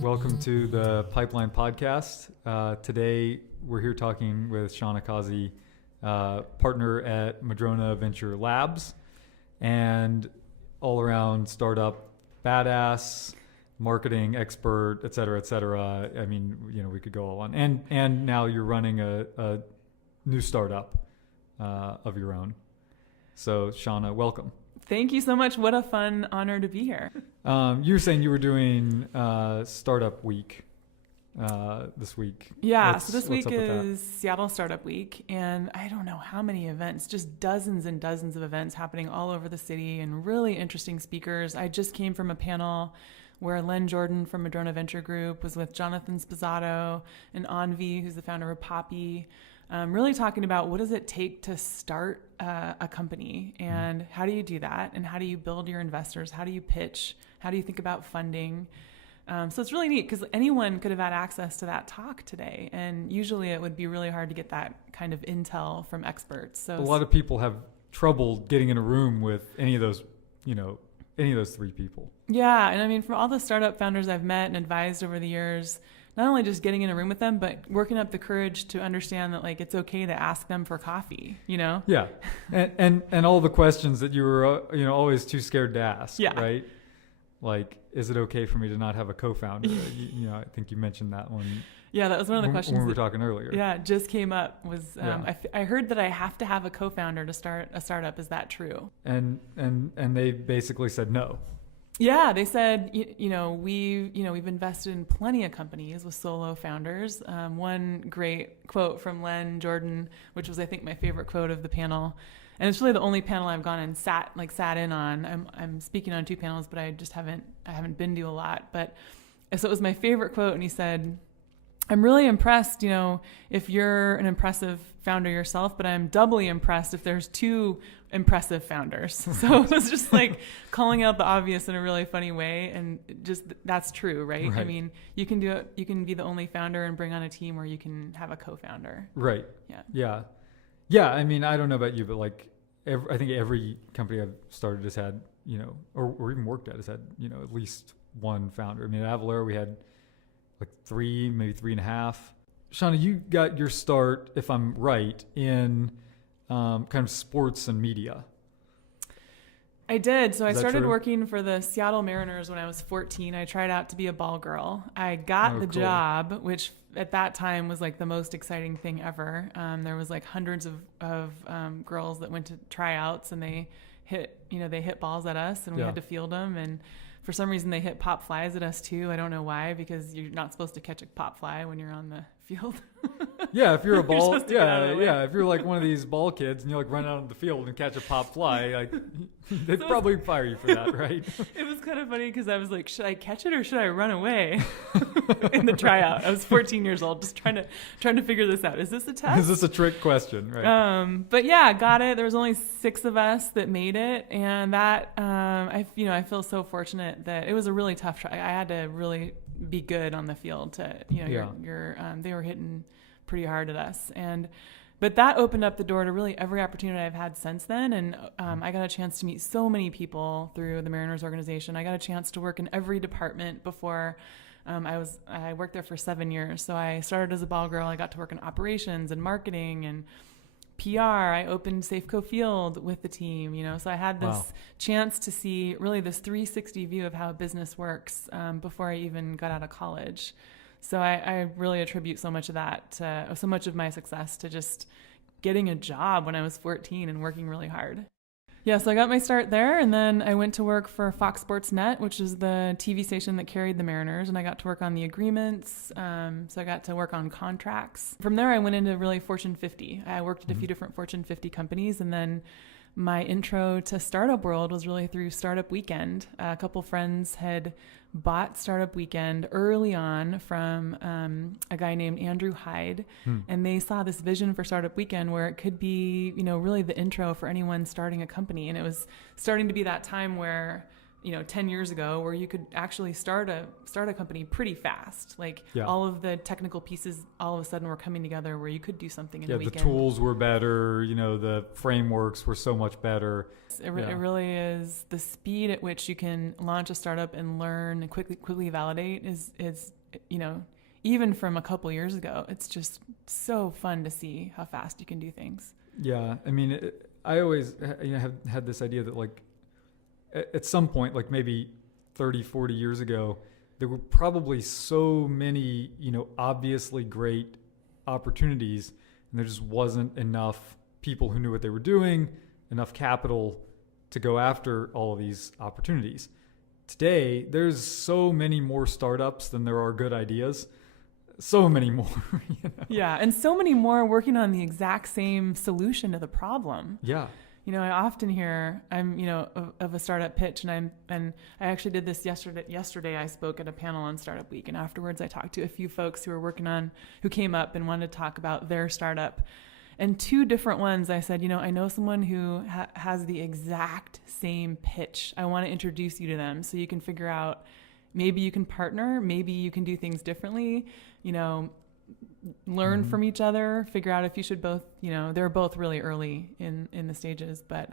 Welcome to the Pipeline Podcast. Today, we're here talking with Shauna Causey, partner at Madrona Venture Labs, and all-around startup badass, marketing expert, et cetera, et cetera. I mean, we could go all on. And now you're running a new startup of your own. So, Shauna, welcome. Thank you so much. What a fun honor to be here. You were saying you were doing Startup Week this week. Yeah, so this week is Seattle Startup Week, and I don't know how many events, just dozens and dozens of events happening all over the city and really interesting speakers. I just came from a panel where Len Jordan from Madrona Venture Group was with Jonathan Spizzato and Anvi, who's the founder of Poppy, really talking about what does it take to start a company and how do you do that and how do you build your investors, how do you pitch, how do you think about funding. So it's really neat because anyone could have had access to that talk today, and usually it would be really hard to get that kind of intel from experts. So a lot of people have trouble getting in a room with any of those three people. Yeah, and I mean, from all the startup founders I've met and advised over the years, not only just getting in a room with them, but working up the courage to understand that like it's okay to ask them for coffee, Yeah, and all the questions that you were always too scared to ask. Yeah. Right. Like, is it okay for me to not have a co-founder? I think you mentioned that one. Yeah, that was one of the questions when we were talking earlier. Yeah, just came up. I heard that I have to have a co-founder to start a startup. Is that true? And they basically said no. Yeah, they said, we've invested in plenty of companies with solo founders. One great quote from Len Jordan, which was, I think, my favorite quote of the panel. And it's really the only panel I've gone and sat in on. I'm speaking on 2 panels, but I haven't been to a lot. But so it was my favorite quote. And he said, I'm really impressed, if you're an impressive founder yourself, but I'm doubly impressed if there's 2 impressive founders. So it was just like calling out the obvious in a really funny way. And just that's true, right? I mean, you can do it. You can be the only founder and bring on a team, or you can have a co-founder. Right. Yeah. I mean, I don't know about you, but like, I think every company I've started has had, or even worked at has had, at least one founder. I mean, at Avalara, we had like 3, maybe 3.5. Shauna, you got your start, if I'm right, in kind of sports and media. I did. So I started working for the Seattle Mariners when I was 14. I tried out to be a ball girl. I got the job, which at that time was like the most exciting thing ever. There was like hundreds of girls that went to tryouts, and they hit balls at us, and we had to field them. And for some reason, they hit pop flies at us too. I don't know why, because you're not supposed to catch a pop fly when you're on the field. Yeah, if you're a ball, if you're like one of these ball kids and you like run out on the field and catch a pop fly, like they'd probably fire you for that, right? It was kind of funny because I was like, should I catch it or should I run away in the tryout? I was 14 years old, just trying to figure this out. Is this a test? Is this a trick question? Right. But yeah, got it. There was only 6 of us that made it, and that I feel so fortunate that it was a really tough try. I had to really be good on the field to they were hitting pretty hard at us, but that opened up the door to really every opportunity I've had since then. And I got a chance to meet so many people through the Mariners organization. I got a chance to work in every department before. I worked there for 7 years. So I started as a ball girl. I got to work in operations and marketing and PR. I opened Safeco Field with the team, so I had this chance to see really this 360 view of how a business works before I even got out of college. So I really attribute so much of so much of my success to just getting a job when I was 14 and working really hard. Yeah, so I got my start there, and then I went to work for Fox Sports Net, which is the TV station that carried the Mariners, and I got to work on the agreements, so I got to work on contracts. From there, I went into really Fortune 50. I worked at a few different Fortune 50 companies, and then my intro to startup world was really through Startup Weekend. A couple friends had bought Startup Weekend early on from a guy named Andrew Hyde, and they saw this vision for Startup Weekend where it could be, really the intro for anyone starting a company. And it was starting to be that time where 10 years ago, where you could actually start a company pretty fast. Like all of the technical pieces all of a sudden were coming together where you could do something in a weekend. The tools were better, the frameworks were so much better. It really is. The speed at which you can launch a startup and learn and quickly validate is even from a couple years ago, it's just so fun to see how fast you can do things. Yeah. I mean, I always have had this idea that like, at some point, like maybe 30, 40 years ago, there were probably so many, obviously great opportunities, and there just wasn't enough people who knew what they were doing, enough capital to go after all of these opportunities. Today, there's so many more startups than there are good ideas. So many more. Yeah, and so many more working on the exact same solution to the problem. Yeah. I often hear of a startup pitch, and I actually did this yesterday. I spoke at a panel on Startup Week, and afterwards I talked to a few folks who came up and wanted to talk about their startup. And two different ones, I said, I know someone who has the exact same pitch. I want to introduce you to them so you can figure out, maybe you can partner, maybe you can do things differently, learn from each other, figure out if you should both, they're both really early in the stages, but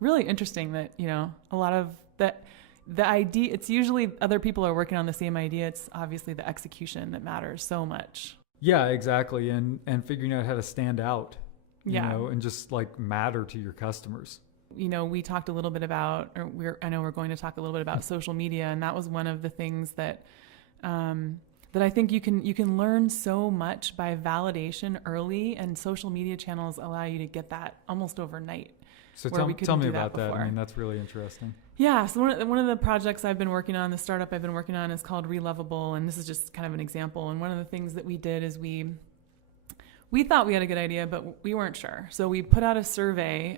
really interesting that, a lot of the idea, it's usually other people are working on the same idea. It's obviously the execution that matters so much. Yeah, exactly. And figuring out how to stand out, and just like matter to your customers. We talked a little bit about, I know we're going to talk a little bit about social media, and that was one of the things that I think you can learn so much by validation early, and social media channels allow you to get that almost overnight. So tell me about that. I mean, that's really interesting. Yeah. So one of the projects I've been working on, the startup I've been working on, is called Relovable, and this is just kind of an example. And one of the things that we did is we thought we had a good idea, but we weren't sure. So we put out a survey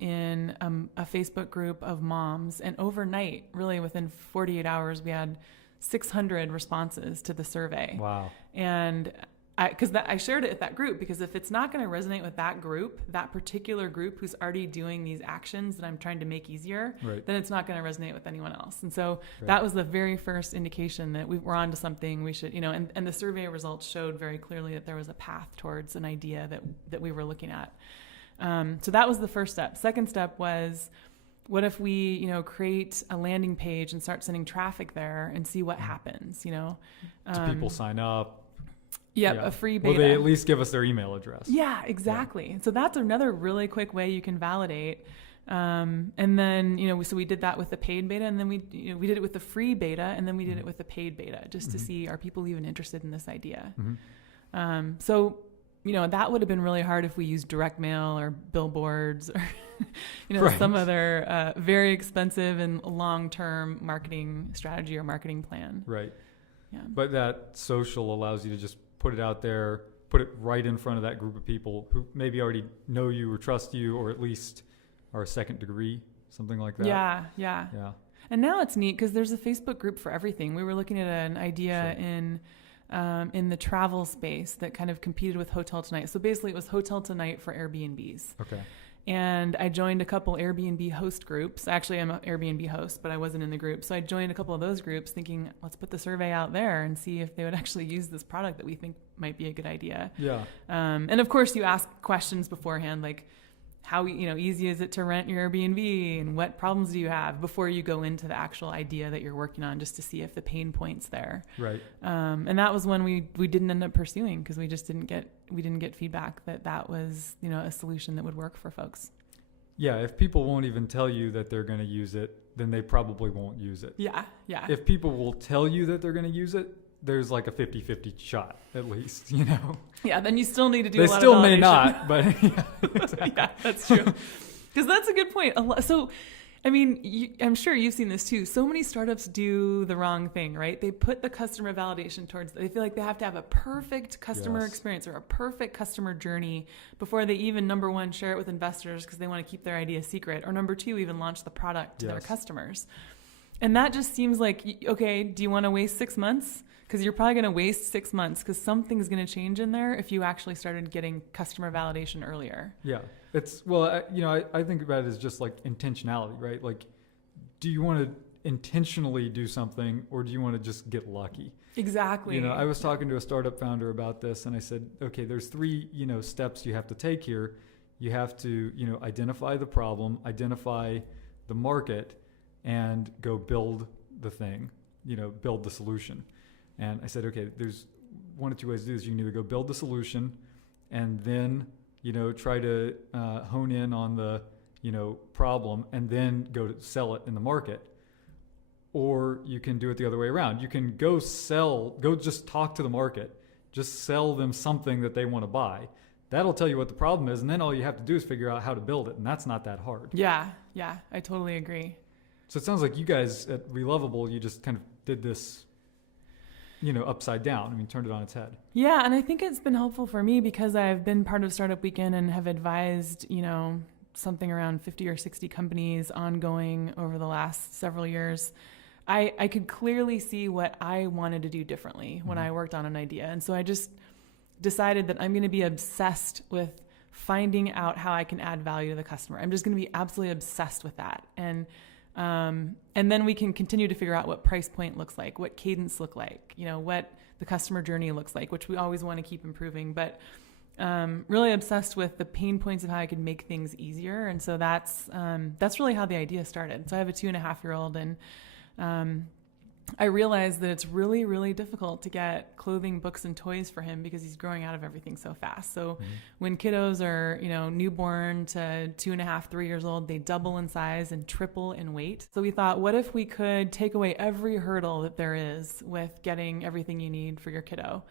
in a Facebook group of moms, and overnight, really within 48 hours, we had 600 responses to the survey. Wow. And I shared it at that group, because if it's not going to resonate with that group, that particular group who's already doing these actions that I'm trying to make easier, then it's not going to resonate with anyone else. And so that was the very first indication that we were onto something. We should, and the survey results showed very clearly that there was a path towards an idea that we were looking at. So that was the first step. Second step was, what if we, create a landing page and start sending traffic there and see what happens, Do people sign up? Yep, a free beta. Will they at least give us their email address? Yeah, exactly. Yeah. So that's another really quick way you can validate. And then, so we did that with the paid beta, and then we did it with the free beta, and then we did it with the paid beta, just to see, are people even interested in this idea? So, that would have been really hard if we used direct mail or billboards or, some other very expensive and long-term marketing strategy or marketing plan. Right. Yeah. But that social allows you to just put it out there, put it right in front of that group of people who maybe already know you or trust you, or at least are a second degree, something like that. Yeah. And now it's neat because there's a Facebook group for everything. We were looking at an idea in the travel space that kind of competed with Hotel Tonight. So basically it was Hotel Tonight for Airbnbs. Okay. And I joined a couple Airbnb host groups. Actually, I'm an Airbnb host, but I wasn't in the group. So I joined a couple of those groups thinking, let's put the survey out there and see if they would actually use this product that we think might be a good idea. Yeah. And of course, you ask questions beforehand, like how easy is it to rent your Airbnb, and what problems do you have, before you go into the actual idea that you're working on, just to see if the pain point's there. Right. And that was one we didn't end up pursuing, because we just didn't get feedback that was a solution that would work for folks. Yeah, if people won't even tell you that they're going to use it, then they probably won't use it. Yeah. If people will tell you that they're going to use it, there's like a 50-50 shot, at least, Yeah, then you still need to do a lot of validation. They still may not, but yeah, exactly. Yeah, that's true. Because that's a good point. So, I mean, I'm sure you've seen this too. So many startups do the wrong thing, right? They put the customer validation towards, they feel like they have to have a perfect customer experience or a perfect customer journey before they even, number one, share it with investors because they want to keep their idea secret, or number two, even launch the product to their customers. And that just seems like, okay, do you want to waste 6 months? Because you're probably going to waste 6 months, because something's going to change in there if you actually started getting customer validation earlier. Yeah. It's, well, I think about it as just like intentionality, right? Like, do you want to intentionally do something, or do you want to just get lucky? Exactly. I was talking to a startup founder about this, and I said, okay, there's 3, steps you have to take here. You have to, identify the problem, identify the market, and go build the thing, build the solution. And I said, okay, there's 1 or 2 ways to do this. You can either go build the solution and then, try to hone in on the, problem and then go to sell it in the market. Or you can do it the other way around. You can go just talk to the market, just sell them something that they want to buy. That'll tell you what the problem is, and then all you have to do is figure out how to build it, and that's not that hard. Yeah, I totally agree. So it sounds like you guys at Relovable, you just kind of did this, upside down. I mean, turned it on its head. Yeah, and I think it's been helpful for me because I've been part of Startup Weekend and have advised, something around 50 or 60 companies ongoing over the last several years. I could clearly see what I wanted to do differently when I worked on an idea. And so I just decided that I'm going to be obsessed with finding out how I can add value to the customer. I'm just going to be absolutely obsessed with that. And then we can continue to figure out what price point looks like, what cadence look like, what the customer journey looks like, which we always want to keep improving. But really obsessed with the pain points of how I could make things easier. And so that's really how the idea started. So I have a 2.5-year-old, and I realized that it's really, really difficult to get clothing, books, and toys for him because he's growing out of everything so fast. So when kiddos are, newborn to 2.5, 3 years old, they double in size and triple in weight. So we thought, what if we could take away every hurdle that there is with getting everything you need for your kiddo?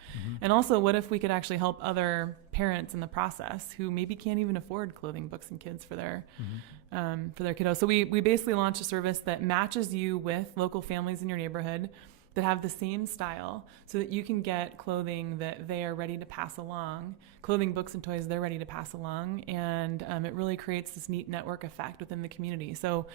And also, what if we could actually help other parents in the process who maybe can't even afford clothing, books, and kids for their kiddos? So we basically launched a service that matches you with local families in your neighborhood that have the same style so that you can get clothing that they are ready to pass along, clothing, books, and toys they're ready to pass along. And it really creates this neat network effect within the community. So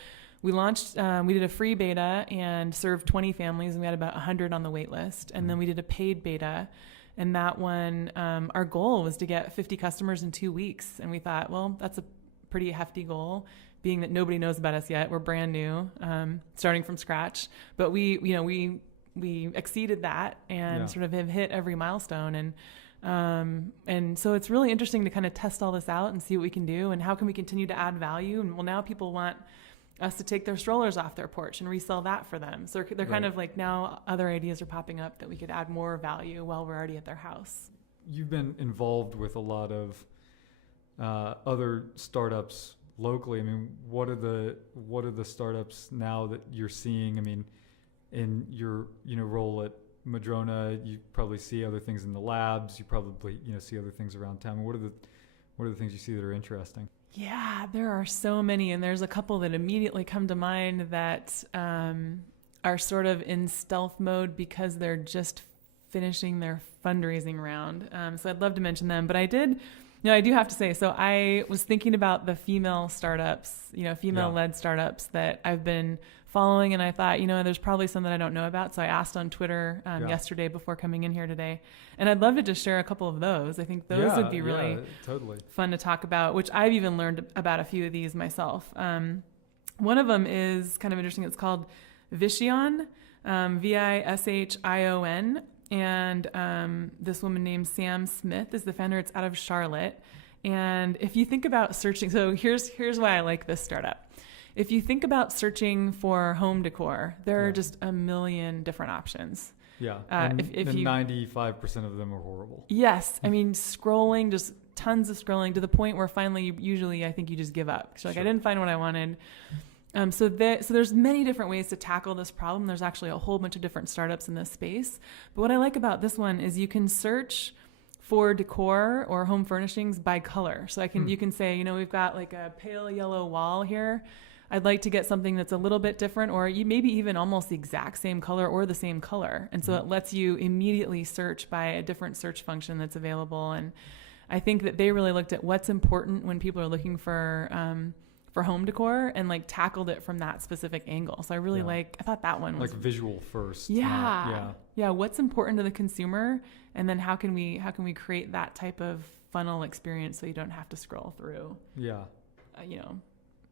we launched, we did a free beta and served 20 families, and we had about 100 on the wait list. And then we did a paid beta. And that one, our goal was to get 50 customers in 2 weeks. And we thought, well, that's a pretty hefty goal, being that nobody knows about us yet. We're brand new, starting from scratch. But we exceeded that and sort of have hit every milestone. And so it's really interesting to kind of test all this out and see what we can do and how can we continue to add value. And well, now people want us to take their strollers off their porch and resell that for them. So they're kind of like, now other ideas are popping up that we could add more value while we're already at their house. You've been involved with a lot of other startups locally. I mean, what are the startups now that you're seeing? I mean, in your role at Madrona, you probably see other things in the labs. You probably see other things around town. What are the things you see that are interesting? Yeah, there are so many, and there's a couple that immediately come to mind that are sort of in stealth mode because they're just finishing their fundraising round. So I'd love to mention them, but I do have to say, so I was thinking about the female startups, female-led startups that I've been following, and I thought, there's probably some that I don't know about. So I asked on Twitter yesterday before coming in here today, and I'd love to just share a couple of those. I think those would be really totally fun to talk about, which I've even learned about a few of these myself. One of them is kind of interesting. It's called Vishion, Vision. And this woman named Sam Smith is the founder. It's out of Charlotte. And if you think about searching, so here's why I like this startup. If you think about searching for home decor, there are just a million different options. Yeah, and 95% of them are horrible. Yes, I mean, scrolling, just tons of scrolling to the point where finally, usually, I think you just give up. So I didn't find what I wanted. So there's many different ways to tackle this problem. There's actually a whole bunch of different startups in this space. But what I like about this one is you can search for decor or home furnishings by color. So you can say, we've got like a pale yellow wall here. I'd like to get something that's a little bit different, or maybe even almost the exact same color or the same color. And so it lets you immediately search by a different search function that's available. And I think that they really looked at what's important when people are looking for home decor and tackled it from that specific angle. So I really I thought that one was visual first. Yeah. What's important to the consumer, and then how can we create that type of funnel experience so you don't have to scroll through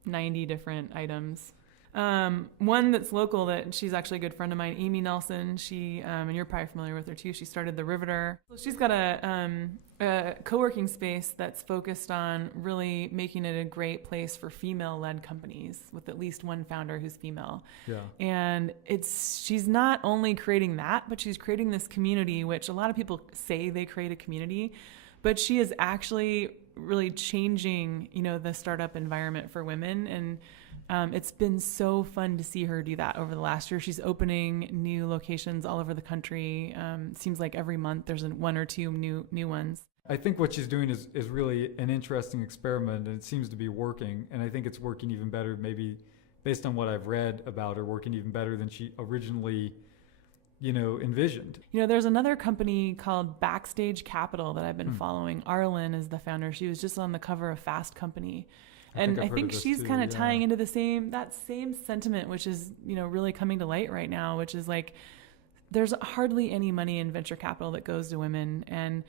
90 different items. One that's local that she's actually a good friend of mine, Amy Nelson. She, and you're probably familiar with her too. She started the Riveter. So she's got a co-working space that's focused on really making it a great place for female-led companies with at least one founder who's female. Yeah. And she's not only creating that, but she's creating this community, which a lot of people say they create a community, but she is actually really changing, the startup environment for women. And it's been so fun to see her do that over the last year. She's opening new locations all over the country. Seems like every month there's one or two new ones. I think what she's doing is really an interesting experiment, and it seems to be working. And I think it's working even better, maybe based on what I've read about her, working even better than she originally, envisioned. There's another company called Backstage Capital that I've been following. Arlen is the founder. She was just on the cover of Fast Company. And I think she's kind of tying into that same sentiment, which is, really coming to light right now, which is like, there's hardly any money in venture capital that goes to women. And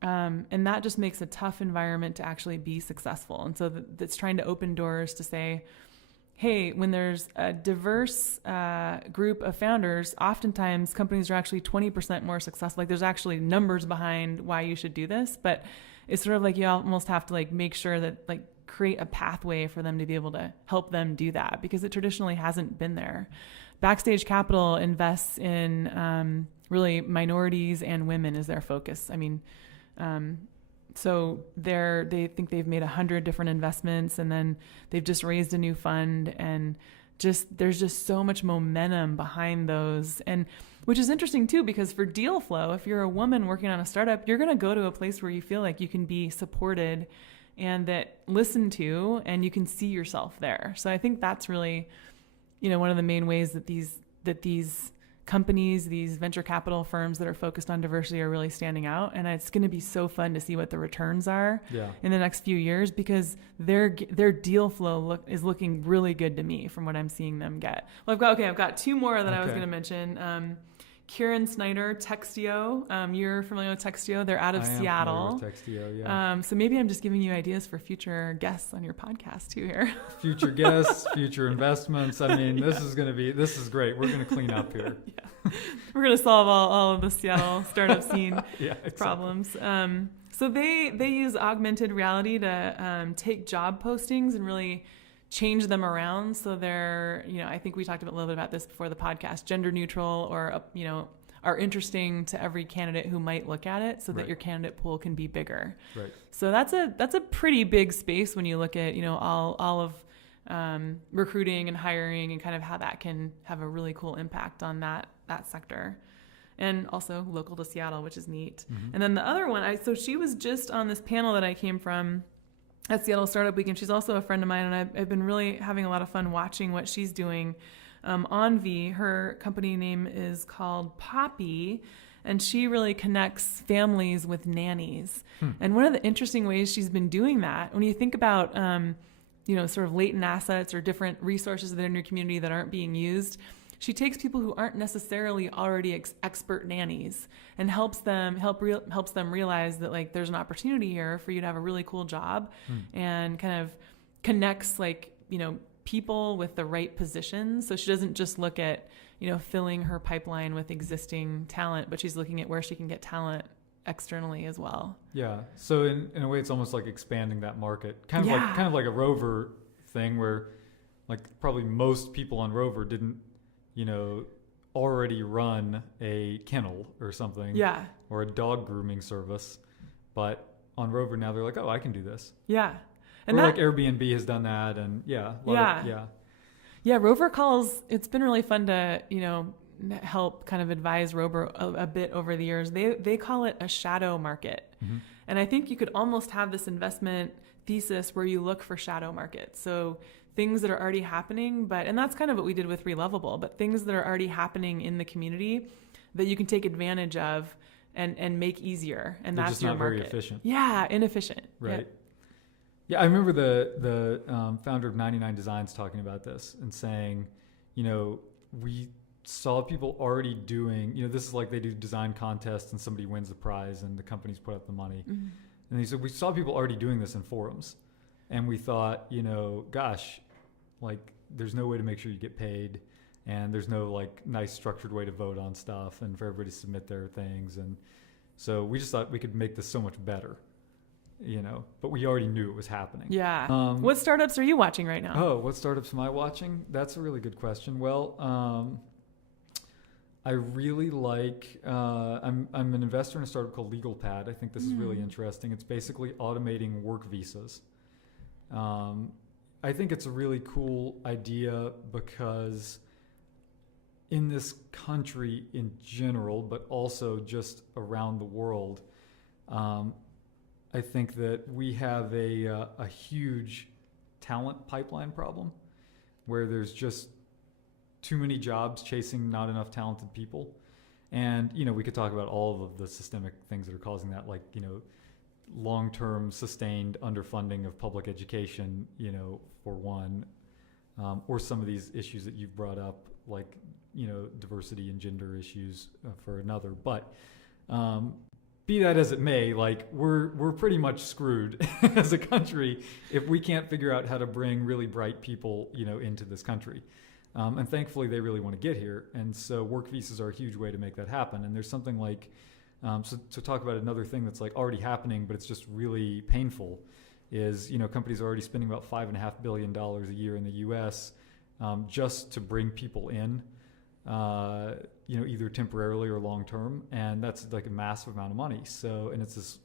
that just makes a tough environment to actually be successful. And so that's trying to open doors to say, hey, when there's a diverse group of founders, oftentimes companies are actually 20% more successful. Like there's actually numbers behind why you should do this, but it's sort of like you almost have to like make sure that like create a pathway for them to be able to help them do that, because it traditionally hasn't been there. Backstage Capital invests in really minorities and women as their focus. I mean, so they think they've made 100 different investments, and then they've just raised a new fund, and there's just so much momentum behind those. And which is interesting too, because for deal flow, if you're a woman working on a startup, you're going to go to a place where you feel like you can be supported and that listened to, and you can see yourself there. So I think that's really, one of the main ways that these companies, these venture capital firms that are focused on diversity are really standing out. And it's going to be so fun to see what the returns are in the next few years, because their deal flow is looking really good to me from what I'm seeing them get. Well, I've got two more that I was going to mention. Kieran Snyder, Textio. You're familiar with Textio? They're out of Seattle. Familiar with Textio, yeah. So maybe I'm just giving you ideas for future guests on your podcast too here. Future guests, future investments. I mean, this is great. We're going to clean up here. Yeah. We're going to solve all of the Seattle startup scene problems. So they use augmented reality to take job postings and really change them around so they're, I think we talked a little bit about this before the podcast, gender neutral, or, are interesting to every candidate who might look at it, so that your candidate pool can be bigger. Right. So that's a pretty big space when you look at, all of recruiting and hiring, and kind of how that can have a really cool impact on that sector. And also local to Seattle, which is neat. Mm-hmm. And then the other one, so she was just on this panel that I came from at Seattle Startup Week, and she's also a friend of mine, and I've been really having a lot of fun watching what she's doing. Onvi, her company name is called Poppy, and she really connects families with nannies. And one of the interesting ways she's been doing that, when you think about, sort of latent assets or different resources that are in your community that aren't being used, she takes people who aren't necessarily already expert nannies and helps them realize that like there's an opportunity here for you to have a really cool job, and kind of connects people with the right positions. So she doesn't just look at filling her pipeline with existing talent, but she's looking at where she can get talent externally as well. Yeah. So in a way, it's almost like expanding that market, kind of like a Rover thing, where like probably most people on Rover didn't already run a kennel or something, or a dog grooming service, but on Rover now they're like, oh, I can do this. Yeah. And like Airbnb has done that, and Rover calls. It's been really fun to help kind of advise Rover a bit over the years. They call it a shadow market, and I think you could almost have this investment thesis where you look for shadow markets. So things that are already happening, and that's kind of what we did with Relevable, but things that are already happening in the community that you can take advantage of and make easier. And that's your market. Very efficient. Yeah, inefficient. Right. Yeah, I remember the founder of 99 Designs talking about this and saying, we saw people already doing, this is like they do design contests and somebody wins the prize and the companies put up the money. Mm-hmm. And he said, we saw people already doing this in forums. And we thought, gosh, like there's no way to make sure you get paid, and there's no like nice structured way to vote on stuff and for everybody to submit their things. And so we just thought we could make this so much better, but we already knew it was happening. Yeah. What startups are you watching right now? Oh, what startups am I watching? That's a really good question. Well, I really like, I'm an investor in a startup called LegalPad. I think this is really interesting. It's basically automating work visas. I think it's a really cool idea because in this country in general, but also just around the world, I think that we have a huge talent pipeline problem where there's just too many jobs chasing not enough talented people. And, we could talk about all of the systemic things that are causing that, like, long-term sustained underfunding of public education, for one, or some of these issues that you've brought up, like, diversity and gender issues for another. But be that as it may, like we're pretty much screwed as a country if we can't figure out how to bring really bright people, into this country. And thankfully they really want to get here. And so work visas are a huge way to make that happen. And there's something like, so to talk about another thing that's like already happening, but it's just really painful, is, companies are already spending about $5.5 billion a year in the US just to bring people in, either temporarily or long term. And that's like a massive amount of money. So, and it's this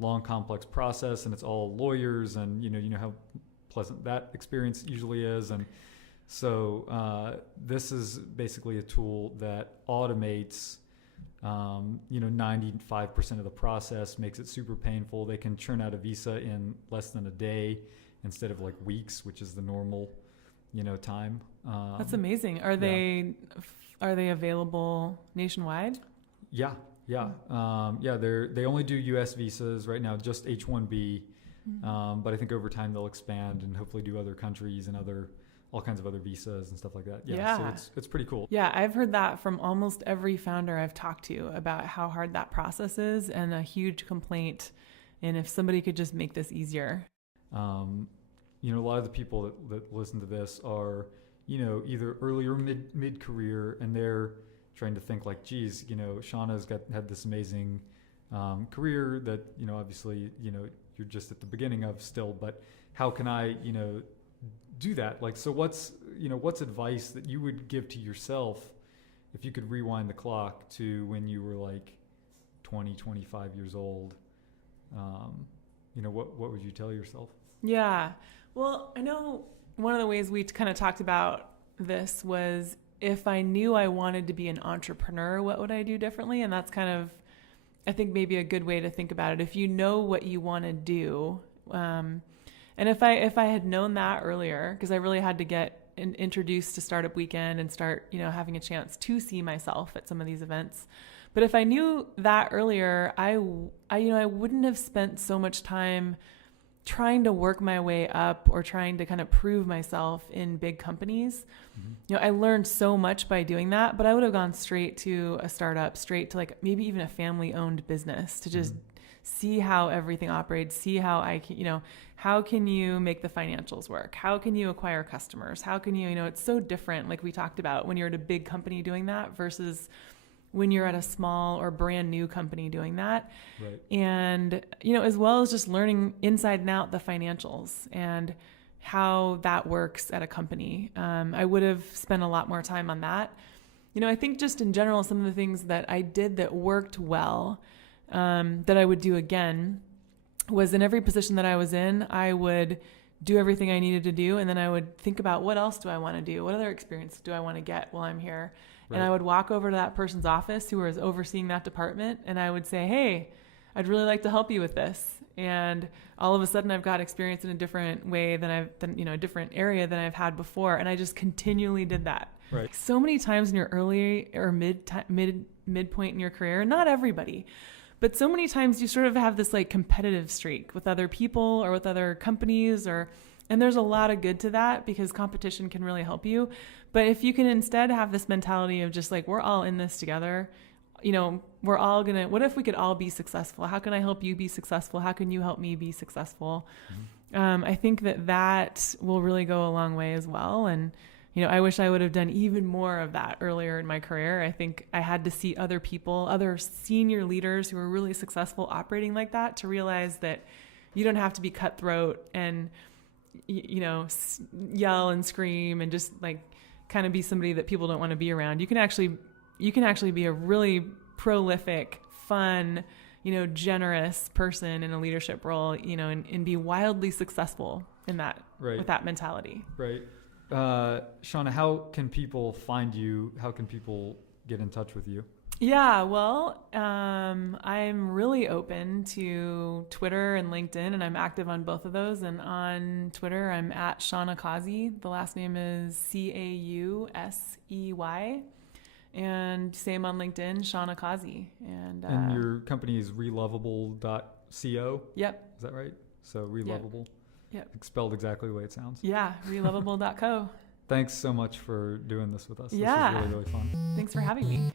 long, complex process, and it's all lawyers, and, you know how pleasant that experience usually is. And so this is basically a tool that automates 95% of the process, makes it super painful. They can churn out a visa in less than a day instead of like weeks, which is the normal, time. That's amazing. Are they available nationwide? Yeah. They only do U.S. visas right now, just H-1B. But I think over time they'll expand and hopefully do other countries and all kinds of other visas and stuff like that. So it's pretty cool. Yeah, I've heard that from almost every founder I've talked to about how hard that process is, and a huge complaint. And if somebody could just make this easier. A lot of the people that listen to this are, either early or mid-career, and they're trying to think like, geez, Shauna's had this amazing career that, obviously, you're just at the beginning of still, but how can I, do that? Like, so what's advice that you would give to yourself if you could rewind the clock to when you were like 20, 25 years old? What would you tell yourself? Yeah. Well, I know one of the ways we kind of talked about this was, if I knew I wanted to be an entrepreneur, what would I do differently? And that's kind of, I think, maybe a good way to think about it. If you know what you want to do, and if I had known that earlier, because I really had to get introduced to Startup Weekend and start, having a chance to see myself at some of these events. But if I knew that earlier, I wouldn't have spent so much time trying to work my way up or trying to kind of prove myself in big companies. I learned so much by doing that, but I would have gone straight to a startup, straight to like maybe even a family-owned business, to just see how everything operates, see how I can, how can you make the financials work? How can you acquire customers? How can you, it's so different, like we talked about, when you're at a big company doing that versus when you're at a small or brand new company doing that. Right. And, as well as just learning inside and out the financials and how that works at a company. I would have spent a lot more time on that. I think just in general, some of the things that I did that worked well, that I would do again, was in every position that I was in, I would do everything I needed to do. And then I would think about, what else do I want to do? What other experience do I want to get while I'm here? Right. And I would walk over to that person's office who was overseeing that department, and I would say, hey, I'd really like to help you with this. And all of a sudden I've got experience in a different way than a different area than I've had before. And I just continually did that. Right. So many times in your early or midpoint in your career, not everybody, but so many times you sort of have this like competitive streak with other people or with other companies, and there's a lot of good to that because competition can really help you. But if you can instead have this mentality of just like, we're all in this together, we're all what if we could all be successful? How can I help you be successful? How can you help me be successful? I think that will really go a long way as well. And, I wish I would have done even more of that earlier in my career. I think I had to see other people, other senior leaders who were really successful operating like that, to realize that you don't have to be cutthroat and, yell and scream and just like kind of be somebody that people don't want to be around. You can actually be a really prolific, fun, generous person in a leadership role, and be wildly successful in that, with that mentality. Right. Shauna, how can people find you? How can people get in touch with you? Yeah, well, I'm really open to Twitter and LinkedIn, and I'm active on both of those. And on Twitter, I'm at Shauna Causey. The last name is Causey. And same on LinkedIn, Shauna Causey. And your company is relovable.co? Yep. Is that right? So relovable? Yep. Spelled exactly the way it sounds. Yeah, relovable.co. Thanks so much for doing this with us. Yeah. This is really, really fun. Thanks for having me.